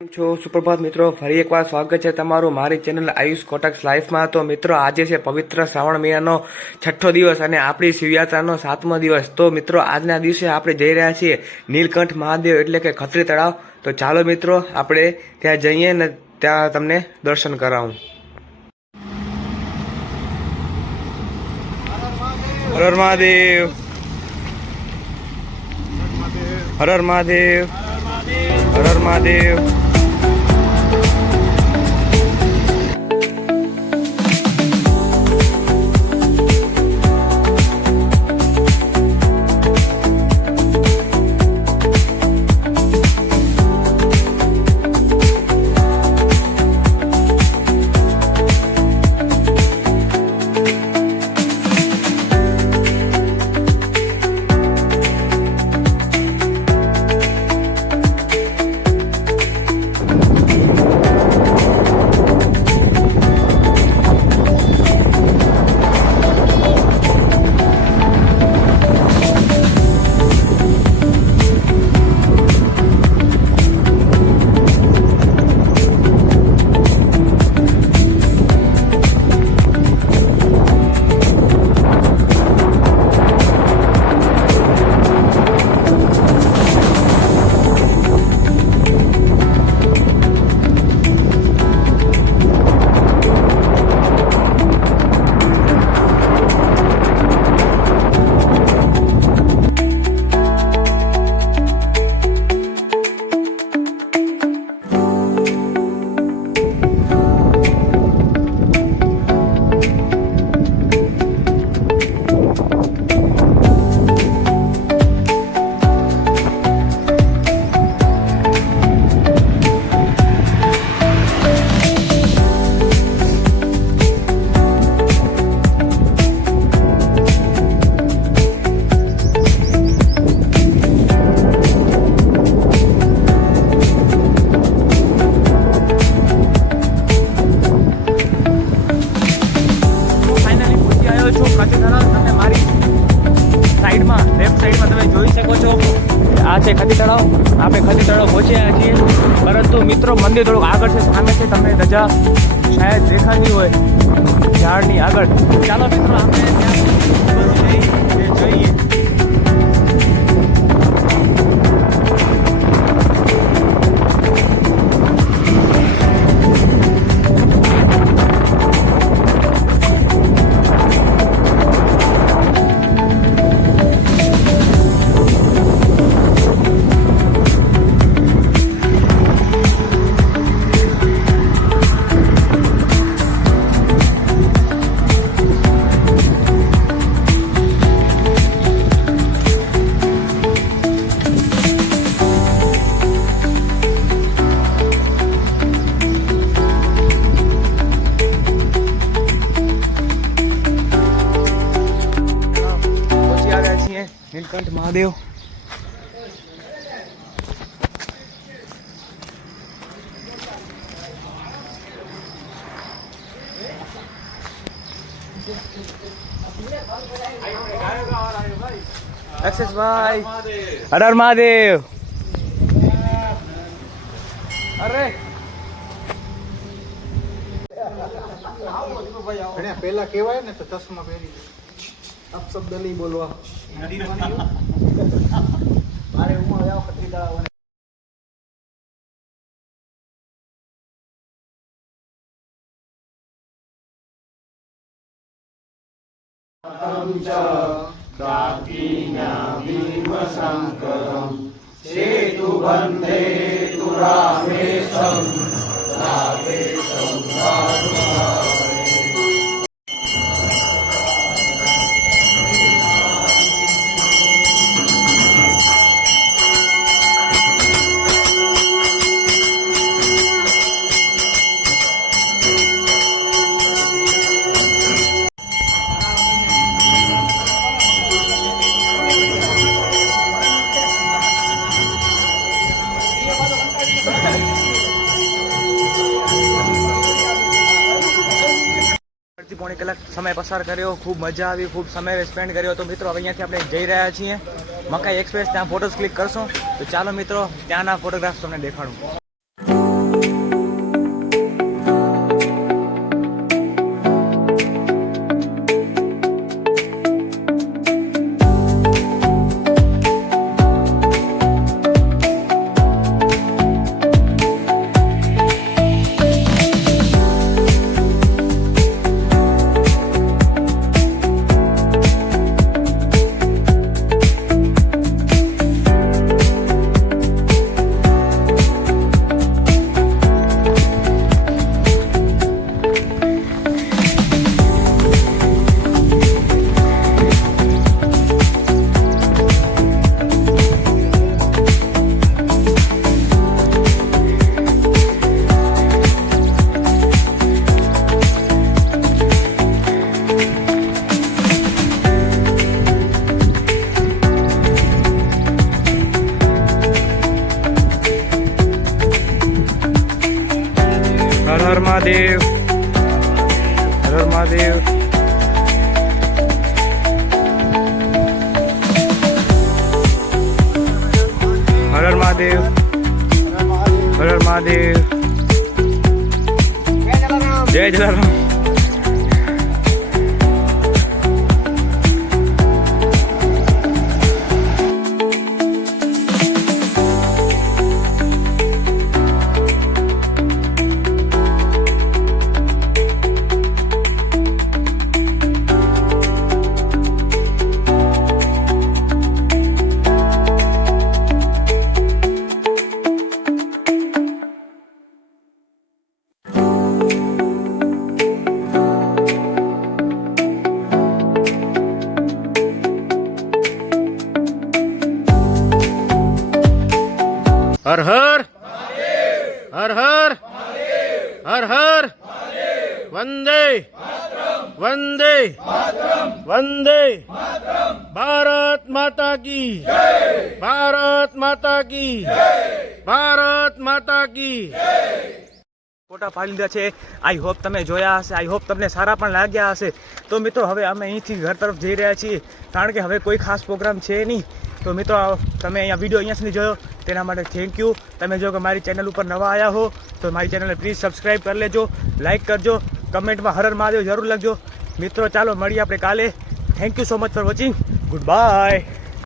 છો સુપ્રભાત મિત્રો, ફરી એકવાર સ્વાગત છે તમારું મારી ચેનલ આયુષ કોટક લાઈફમાં। તો મિત્રો, આજે છે પવિત્ર શ્રાવણ મહિનાનો 6થો દિવસ અને આપણી શિવયાત્રાનો 7મો દિવસ। તો મિત્રો, આજના દિવસે આપણે જઈ રહ્યા છીએ નીલકંઠ મહાદેવ એટલે કે ખત્રી તળાવ। તો ચાલો મિત્રો, આપણે ત્યાં જઈએ ને ત્યાં તમને દર્શન કરાવું। હર હર મહાદેવ, હર હર મહાદેવ, હર હર મહાદેવ। ખત્રી તળાવ આપણે ખત્રી તળાવ પહોંચ્યા છીએ, પરંતુ મિત્રો મંદિર થોડુંક આગળ છે, સામે છે, તમને ધજા શાયદ દેખાતી હોય ઝાડની આગળ। ચાલો મિત્રો, આપણે ત્યાં જઈએ। નીલકંઠ મહાદેવ અક્ષેશભાઈ, હર હર મહાદેવ। અરે પેલા કેવાય ને તો ચશ્મા પહેરી અપશબ્દ નહીં બોલવા। મારે ઉમર આવો ખત્રી તળાવ સેતુ બંધે તુ રામેશમ પોણી કલાક સમય પસાર કર્યો, ખૂબ મજા આવી, ખૂબ સમય સ્પેન્ડ કર્યો। તો મિત્રો, હવે અહીંયાથી આપણે જઈ રહ્યા છીએ મકાઈ એક્સપ્રેસ, ત્યાં ફોટોસ ક્લિક કરશું। તો ચાલો મિત્રો, ત્યાંના ફોટોગ્રાફ્સ તમને દેખાડું। હર હર મહાદેવ, હર હર મહાદેવ. હર હર મહાદેવ, હર હર મહાદેવ. જય જલારામ. હર હર હર હર હર હર વંદે વંદે વંદે ભારત માતા કી ભારત માતા કી ભારત માતા કી. ફોટા પાડી લીધા છે. આઈ હોપ તમે જોયા હશે, આઈ હોપ તમને સારા પણ લાગ્યા હશે. તો મિત્રો હવે અમે અહીંથી ઘર તરફ જઈ રહ્યા છીએ, કારણ કે હવે કોઈ ખાસ પ્રોગ્રામ છે નહીં. તો મિત્રો તમે અહીંયા વિડીયો અહીંયા સુધી જોયો તેના માટે થેન્ક યુ. તમે જો કે મારી ચેનલ ઉપર નવા આવ્યા હો તો મારી ચેનલને પ્લીઝ સબસ્ક્રાઈબ કરી લેજો, લાઇક કરજો, કમેન્ટમાં હર હર મહાદેવ જરૂર લખજો. મિત્રો ચાલો મળીએ આપણે કાલે. Thank you so much for watching. Good bye.